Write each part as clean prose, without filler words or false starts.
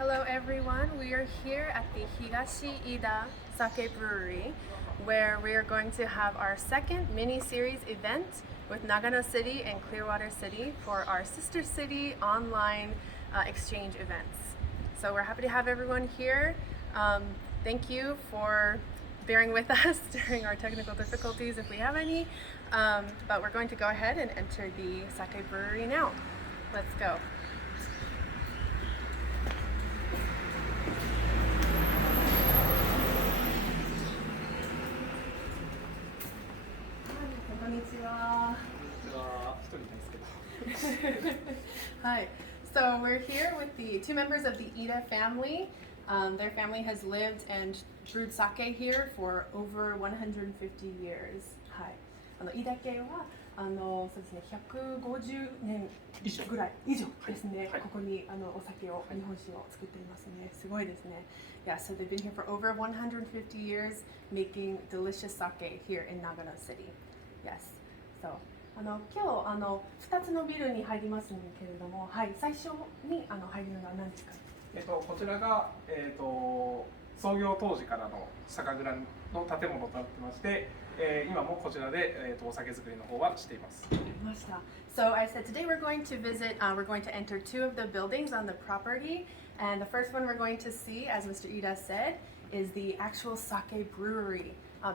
Hello everyone, we are here at the Higashi Iida Sake Brewery where we are going to have our second mini-series event with Nagano City and Clearwater City for our sister city online exchange events. So we're happy to have everyone here. Thank you for bearing with us during our technical difficulties if we have any, but we're going to go ahead and enter the sake brewery now. Let's go. Hi. So we're here with the two members of the Iida family. Their family has lived and brewed sake here for over 150 years. はい。イダ家はそうですね、150年ぐらい以上ですね。ここにお酒を日本酒を作っていますね。すごいですね。Yeah, so they've been here for over 150 years making delicious sake here in Nagano City. Yes. So 今日2つのビルに入りますけれども、はい、最初に入るのは何ですか？こちらが、創業当時からの酒蔵の建物となってまして、今もこちらで、お酒作りの方はしています。So I said today we're going to visit, we're going to enter two of the buildings on the property, and the first one we're going to see, as Mr. Iida said, is the actual sake brewery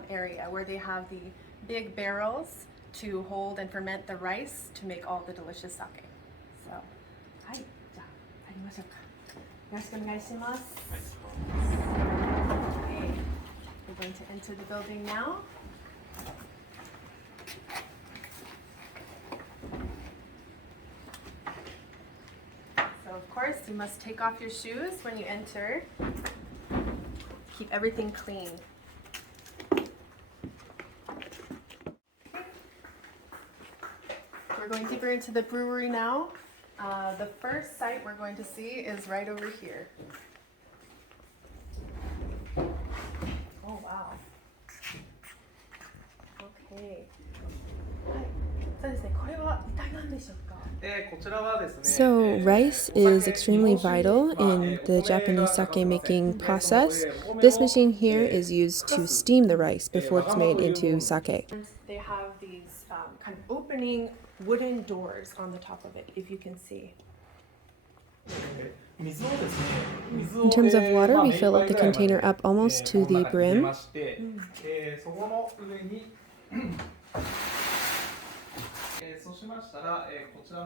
area where they have the big barrels to hold and ferment the rice to make all the delicious sake. So, はい、じゃあ入りましょうか。よろしくお願いします。Okay, we're going to enter the building now. So of course you must take off your shoes when you enter. Keep everything clean. We're going deeper into the brewery now. The first site we're going to see is right over here. Oh wow. Okay. So rice is extremely vital in the Japanese sake making process. This machine here is used to steam the rice before it's made into sake. They have these kind of opening wooden doors on the top of it, if you can see. In terms of water, we fill up the container up almost to the brim.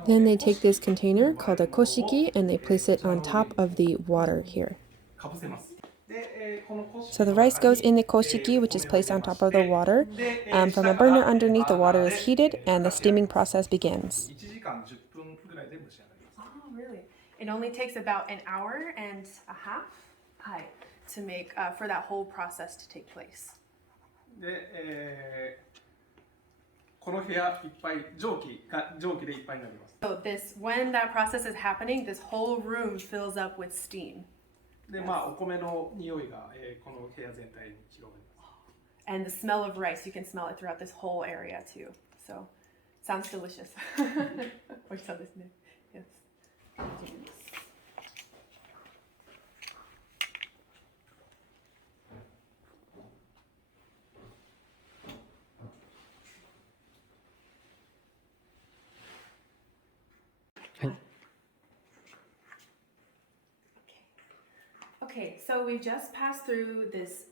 Then they take this container called a koshiki and they place it on top of the water here. So the rice goes in the koshiki, which is placed on top of the water. From a burner underneath, the water is heated and the steaming process begins. Oh, really? It only takes about an hour and a half to make for that whole process to take place. So this, when that process is happening, this whole room fills up with steam. And the smell of rice, you can smell it throughout this whole area too. So, sounds delicious. Yes. Okay, so we just passed through this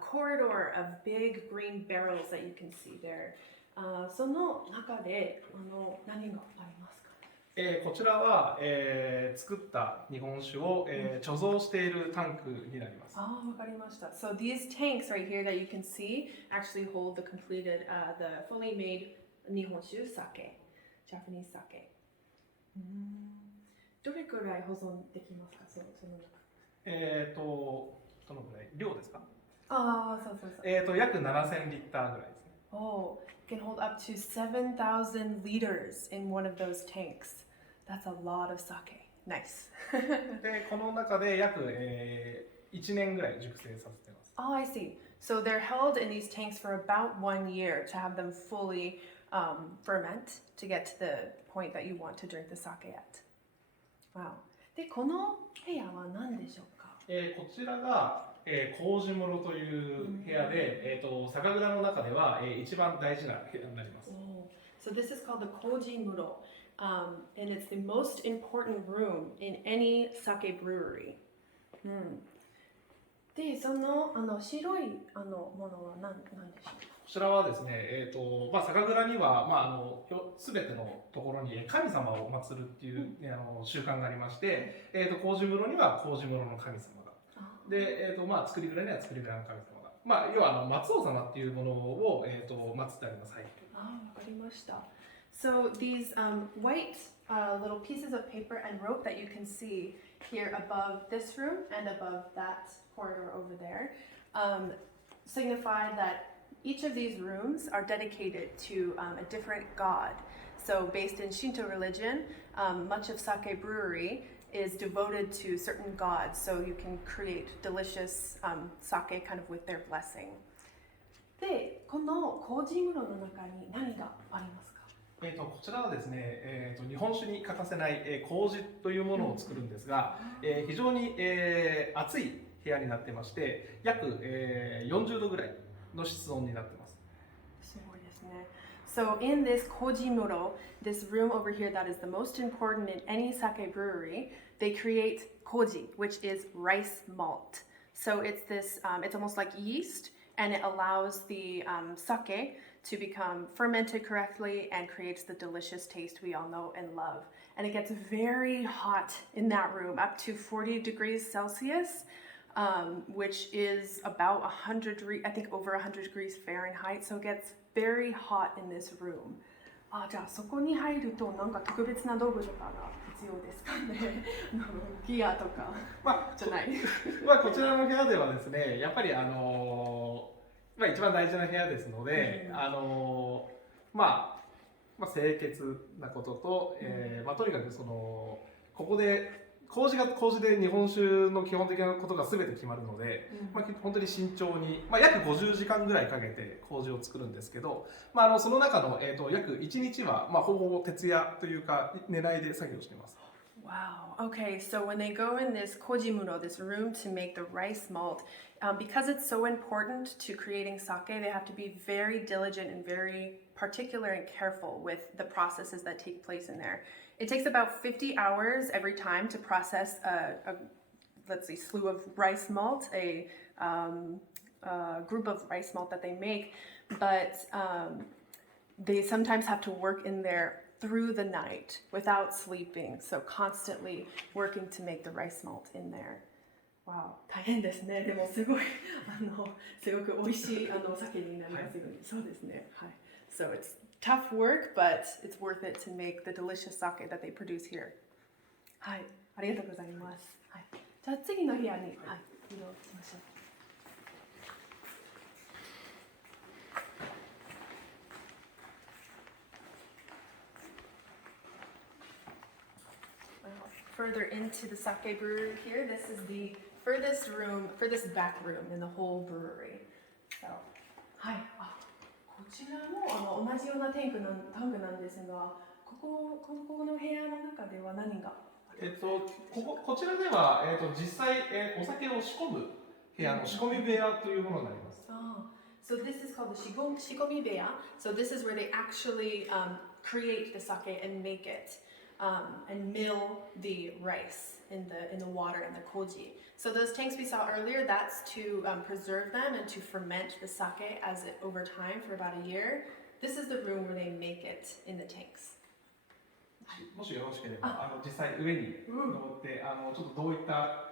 corridor of big green barrels that you can see there. その中で何がありますか？こちらは、作った日本酒を、貯蔵しているタンクになります。わかりました。So these tanks right here that you can see actually hold the completed, the fully made 日本酒 sake, Japanese sake. どれくらい保存できますか？その中。どのぐらい量ですか？そう。約7000リッターぐらいですね。Oh, it can hold up to 7,000 liters in one of those tanks. That's a lot of sake. Nice. で、この中で約、1年ぐらい熟成させてます。Oh, I see. So they're held in these tanks for about 1 year to have them fully ferment to get to the point that you want to drink the sake at. Wow. で、この部屋は何こちらが、麹室という部屋で、酒蔵の中では、一番大事な部屋になります。So this is called the Koji Muro, and it's the most important room in any sake brewery. で、その白いものは何でしょうか？こちらはですね、酒蔵には、すべてのところに神様を祀るっていう、習慣がありまして、麹室には麹室の神様が、で、作り蔵には作り蔵の神様が、要は松王様っていうものを、祀ってあります。はい。わかりました。So these white little pieces of paper and rope that you can see here above this room and above that corridor over there signify that each of these rooms are dedicated to a different god. So based in Shinto religion, much of Sake Brewery is devoted to certain gods, so you can create delicious sake kind of with their blessing. で、この麹室の中に何がありますか？こちらはですね、日本酒に欠かせない、麹というものを作るんですが、非常に、暑い部屋になってまして、約、40度ぐらいの室温になってます。すごいですね。So in this koji muro, this room over here that is the most important in any sake brewery, they create koji, which is rice malt. So it's this, it's almost like yeast, and it allows the sake to become fermented correctly and creates the delicious taste we all know and love. And it gets very hot in that room, up to 40 degrees Celsius, which is about 100 degrees, I think over 100 degrees Fahrenheit. So it gets very hot in this room. じゃあそこに入るとなんか特別な道具とかが必要ですかね？ギアとか、じゃない。こちらの部屋ではですね、やっぱり一番大事な部屋ですので、清潔なことと、とにかくここで麹で日本酒の基本的なことが全て決まるので、本当に慎重に、約50時間ぐらいかけて麹を作るんですけど、その中の、約1日は、ほぼほぼ徹夜というか寝ないで作業しています。Wow. Okay, so when they go in this kojimuro, this room to make the rice malt, because it's so important to creating sake, they have to be very diligent and very particular and careful with the processes that take place in there. It takes about 50 hours every time to process a slew of rice malt, a group of rice malt that they make, but they sometimes have to work in there through the night without sleeping, so constantly working to make the rice malt in there. Wow, 大変ですね。でもすごく美味しいお酒になりますよね。そうですね。はい。So it's tough work, but it's worth it to make the delicious sake that they produce here. はい、ありがとうございます。はい。じゃあ次の部屋に、はい、移動しましょう。Further into the sake brewery here, this is the furthest back room in the whole brewery. So, はい。こちらも同じようなタンクなんですが、この部屋の中では何が？こちらでは、実際、お酒を仕込む部屋の仕込み部屋というものになります。So this is called the shikomi beya. So this is where they actually create the sake and make it. And mill the rice in the water and the koji. So those tanks we saw earlier, that's to preserve them and to ferment the sake over time for about a year. This is the room where they make it in the tanks. もしよろしければ、実際上に登って、ちょっとどういった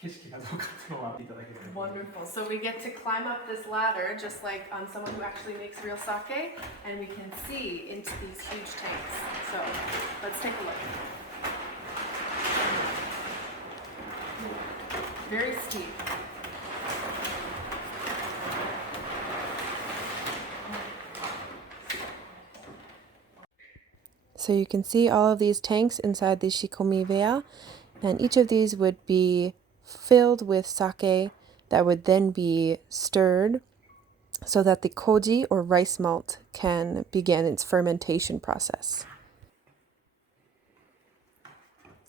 景色がどうかっていうのを見ていただければ。Wonderful. So we get to climb up this ladder, just like someone who actually makes real sake, and we can see into these huge tanks. So let's take a look. Very steep. So you can see all of these tanks inside the shikomibeya, and each of these would be filled with sake that would then be stirred so that the koji or rice malt can begin its fermentation process.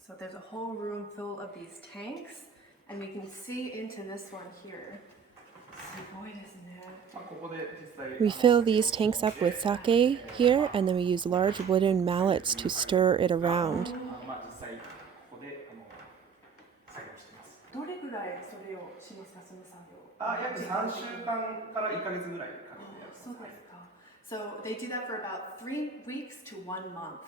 So there's a whole room full of these tanks, And we can see into this one here. すごいですね。ここで実際 We fill these tanks up with sake here, and then we use large wooden mallets to stir it around. 実際ここで作業してます。どれぐらいそれをしますか、その作業？約3週間から1ヶ月ぐらいかけてやってます。そうですか。So they do that for about 3 weeks to 1 month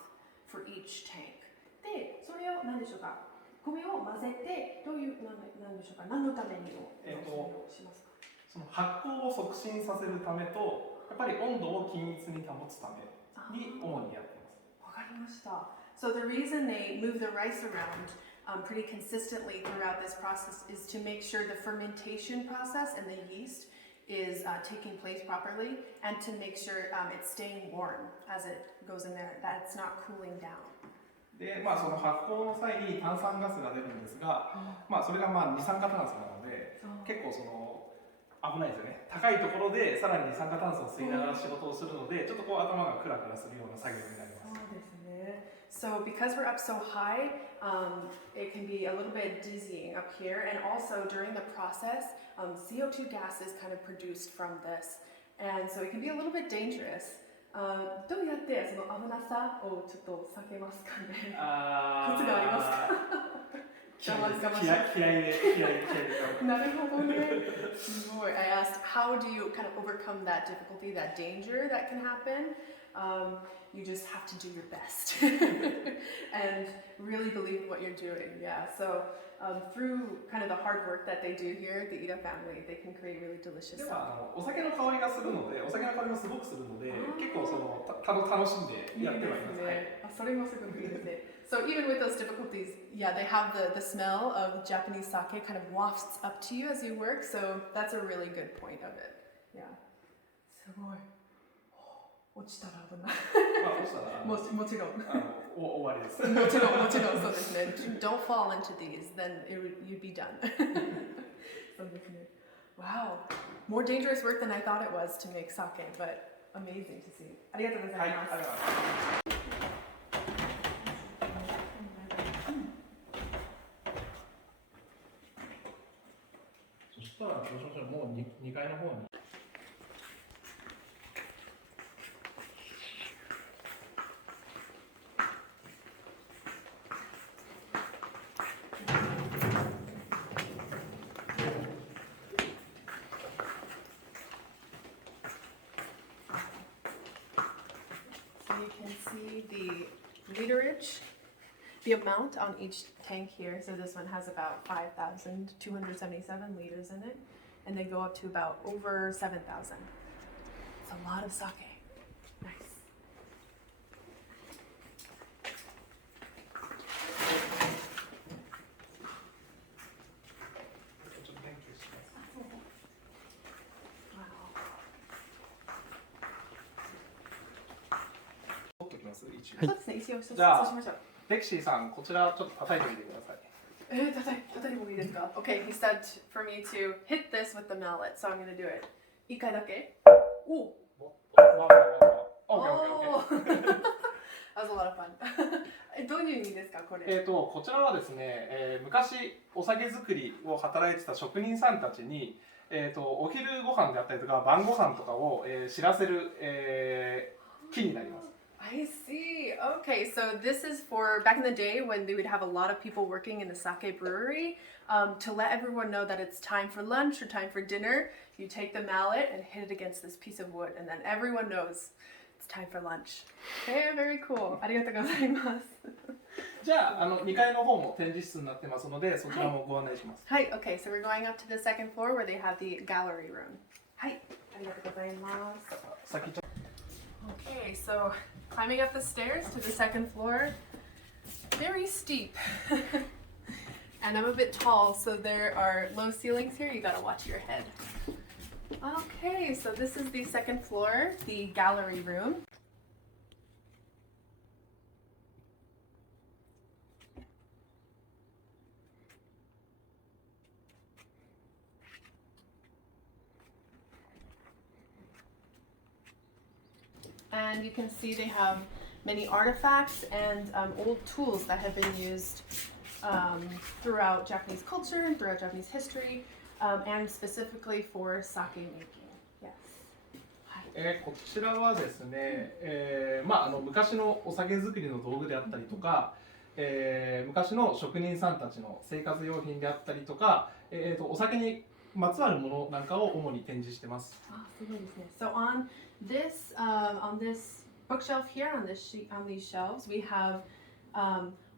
for each tank. で、それを何でしょうか？米を混ぜてどういう何でしょうか？何のためにしますか？その発酵を促進させるためと、やっぱり温度を均一に保つために主にやってます。わかりました。So the reason they move the rice around pretty consistently throughout this process is to make sure the fermentation process and the yeast is taking place properly, and to make sure it's staying warm as it goes in there, that it's not cooling down. で、その発酵の際に炭酸ガスが出るんですが、それが二酸化炭素なので、結構危ないですよね。高いところでさらに二酸化炭素を吸いながら仕事をするので、ちょっと頭がクラクラするような作業になります。そうですね。So because we're up so high, it can be a little bit dizzying up here, and also during the process, CO2 gas is kind of produced from this, and so it can be a little bit dangerous. どうやってその危なさをちょっと避けますかね？コツがありますか？気合いで。なるほどね。すごい。I asked, how do you kind of overcome that difficulty, that danger that can happen? You just have to do your best and really believe what you're doing. Yeah. So through kind of the hard work that they do here, the Iida family, they can create really delicious stuff. お酒の香りがするので、お酒の香りがすごくするので、結構楽しんでやってはいます。それもすごくいいですね。So even with those difficulties, yeah, they have the smell of Japanese sake kind of wafts up to you as you work. So that's a really good point of it. Yeah. すごい。落ちたら危ない。もちろん。終わりです。もちろんそうですね。Don't fall into these, then you'd be done. そうですね。Wow, more dangerous work than I thought it was to make sake, but amazing to see. ありがとうございます。はい、ありがとうございます。そしたらどうしましょう。もう2階の方に。You can see the literage, the amount on each tank here. So this one has about 5,277 liters in it, and they go up to about over 7,000. It's a lot of sake. Nice. Wow. そうですね、一応そうしましょう。レキシーさん、こちらちょっと叩いてみてください。叩いてもいいですか？ Okay, he said for me to hit this with the mallet, so I'm going to do it. 一回だけ？お。Oh, that was a lot of fun. どういう意味ですか、これ？こちらはですね、昔お酒作りを働いてた職人さんたちに、お昼ご飯であったりとか晩ご飯とかを、知らせる、木になります。I see. Okay, so this is for back in the day when they would have a lot of people working in the sake brewery. To let everyone know that it's time for lunch or time for dinner, you take the mallet and hit it against this piece of wood, and then everyone knows it's time for lunch. Okay, very cool. ありがとうございます。じゃあ、2階の方も展示室になってますので、そちらもご案内します。はい、okay, so we're going up to the second floor where they have the gallery room. はい、ありがとうございます。Okay, so climbing up the stairs to the second floor, very steep. And I'm a bit tall, so there are low ceilings here. You gotta watch your head. Okay, so this is the second floor, the gallery room. And you can see they have many artifacts and old tools that have been used throughout Japanese culture and throughout Japanese history, and specifically for sake making. Yes. こちらはですね、昔のお酒作りの道具であったりとか、昔の職人さんたちの生活用品であったりとか、お酒にまつわるものなんかを主に展示してます。すごいですね。So on this bookshelf here, on these shelves, we have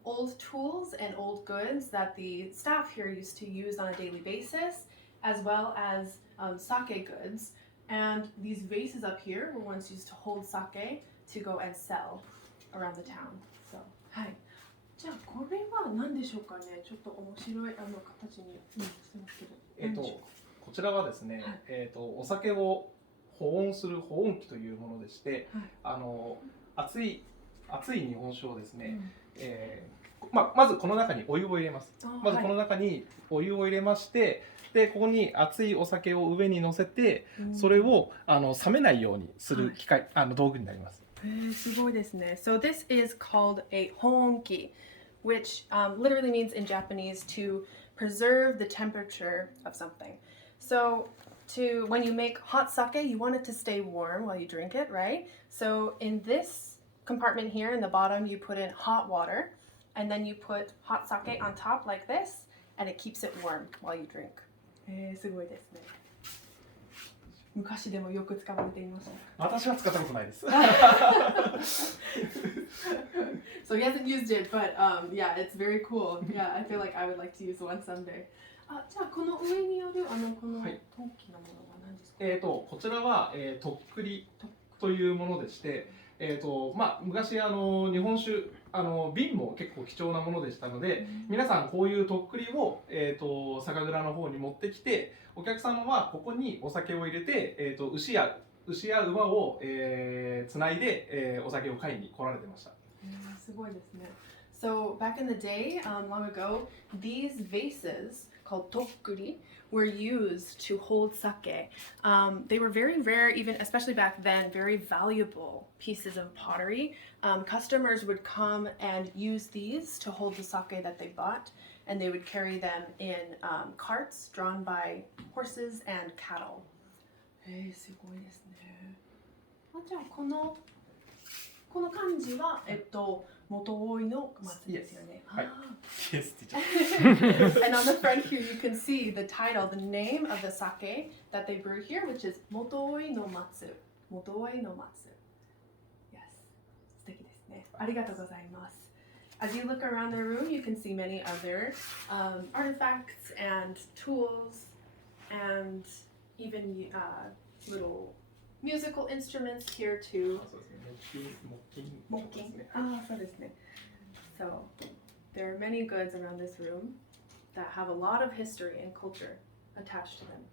old tools and old goods that the staff here used to use on a daily basis, as well as sake goods. And these vases up here were once used to hold sake to go and sell around the town. So, はい。じゃあこれは何でしょうかね。ちょっと面白い形にしてますけど。こちらはですね、お酒を保温する保温器というものでして、熱い日本酒をですね、まずこの中にお湯を入れます。まずこの中にお湯を入れまして、でここに熱いお酒を上に乗せて、それを冷めないようにする機械、道具になります。すごいですね。So this is called a honki, which literally means in Japanese to preserve the temperature of something. So when you make hot sake, you want it to stay warm while you drink it, right? So in this compartment here in the bottom, you put in hot water, and then you put hot sake on top like this, and it keeps it warm while you drink. すごいですね。昔でもよく使われていました。私は使ったことないです。So he hasn't used it, but yeah, it's very cool. Yeah, I feel like I would like to use one someday. じゃあこの上にあるこの陶器のものは何ですか？こちらはとっくりというものでして、昔日本酒瓶も結構貴重なものでしたので、皆さんこういうとっくりを酒蔵の方に持ってきて、お客様はここにお酒を入れて、牛や馬をつないで、お酒を買いに来られてました。すごいですね。So back in the day, long ago, these vases called tokkuri were used to hold sake. They were very rare, even especially back then, very valuable pieces of pottery. Customers would come and use these to hold the sake that they bought, and they would carry them in carts drawn by horses and cattle. すごいですね。じゃあこの漢字は元追いの松ですよね。Yes, teacher. And on the front here, you can see the title, the name of the sake that they brew here, which is Motooi no Matsu. Motooi no Matsu. Yes. 素敵ですね。ありがとうございます。As you look around the room, you can see many other artifacts and tools and even little musical instruments here too. 木琴。そうですね。So there are many goods around this room that have a lot of history and culture attached to them.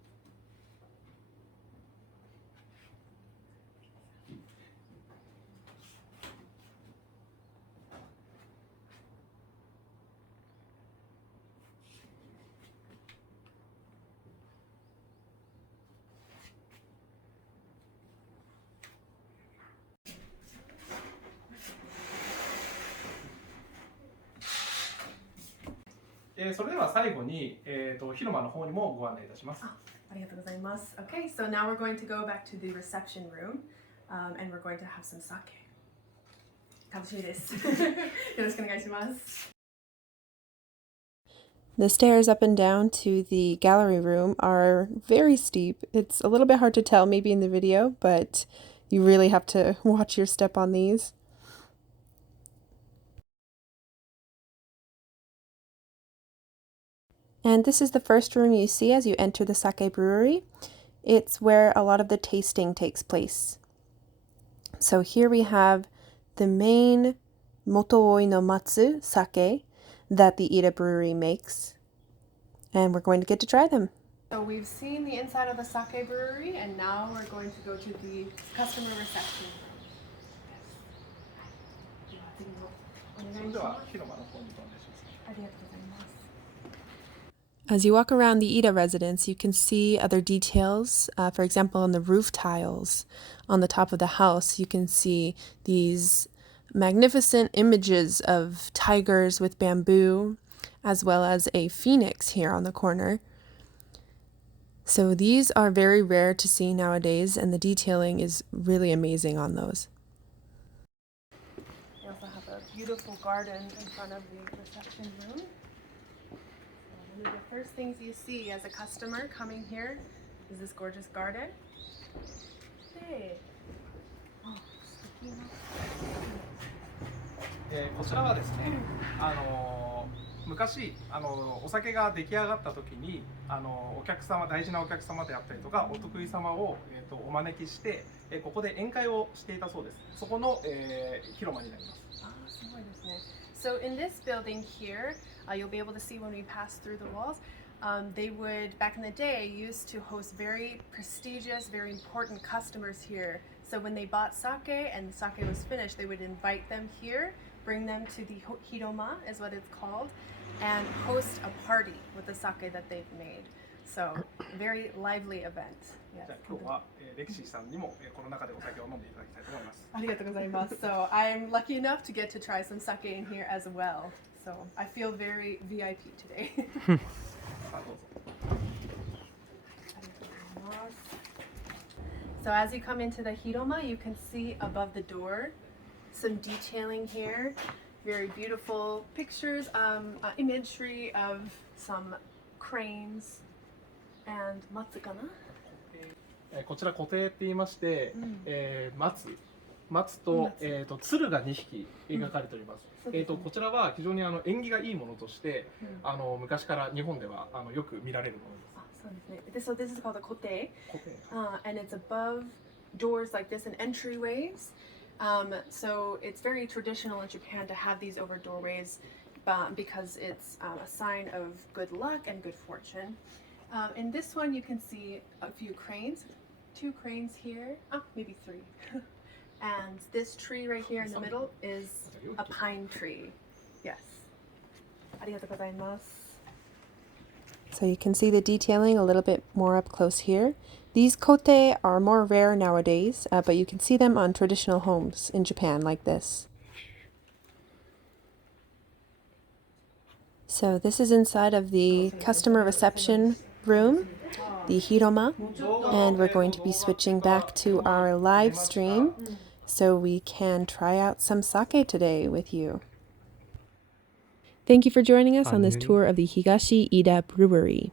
それでは最後に、広間の方にもご案内いたします。ありがとうございます。Okay, so now we're going to go back to the reception room, and we're going to have some sake. 楽しみです。よろしくお願いします。The stairs up and down to the gallery room are very steep. It's a little bit hard to tell maybe in the video, but you really have to watch your step on these. And this is the first room you see as you enter the sake brewery. It's where a lot of the tasting takes place. So here we have the main Motooi no Matsu sake that the Iida Brewery makes. And we're going to get to try them. So we've seen the inside of the sake brewery, and now we're going to go to the customer reception room. それでは広間の方にご案内します。ありがとうございます。As you walk around the Iida residence, you can see other details. For example, on the roof tiles on the top of the house, you can see these magnificent images of tigers with bamboo, as well as a phoenix here on the corner. So these are very rare to see nowadays, and the detailing is really amazing on those. We also have a beautiful garden in front of the reception room. One of the first things you see as a customer coming here is this gorgeous garden. Hey. Oh, こちらはですね、昔お酒が出来上がった時にお客様、大事なお客様であったりとかお得意様を、お招きして、ここで宴会をしていたそうです。そこの、広間になります。すごいですね。So in this building here, you'll be able to see when we pass through the walls. They would, back in the day, used to host very prestigious, very important customers here. So when they bought sake and the sake was finished, they would invite them here, bring them to the hiroma, is what it's called, and host a party with the sake that they've made. So very lively event. じゃあ今日は、レキシーさんにも、この中でお酒を飲んでいただきたいと思います。ありがとうございます。So I'm lucky enough to get to try some sake in here as well. So I feel very VIP today. さあどうぞ。So as you come into the hiroma, you can see above the door some detailing here. Very beautiful pictures, imagery of some cranes and matsukana. こちら固定って言いまして、松と、鶴が2匹描かれております。こちらは非常に縁起がいいものとして、昔から日本ではよく見られるものです。So this is called a kote, and it's above doors like this and entryways. So it's very traditional in Japan to have these over doorways because it's a sign of good luck and good fortune. In this one you can see a few cranes, 2 cranes here, maybe 3. And this tree right here in the middle is a pine tree. Yes. ありがとうございます。So you can see the detailing a little bit more up close here. These kote are more rare nowadays, but you can see them on traditional homes in Japan like this. So this is inside of the customer reception room, the hiroma, and we're going to be switching back to our live stream so we can try out some sake today with you. Thank you for joining us on this tour of the Higashi Iida Brewery.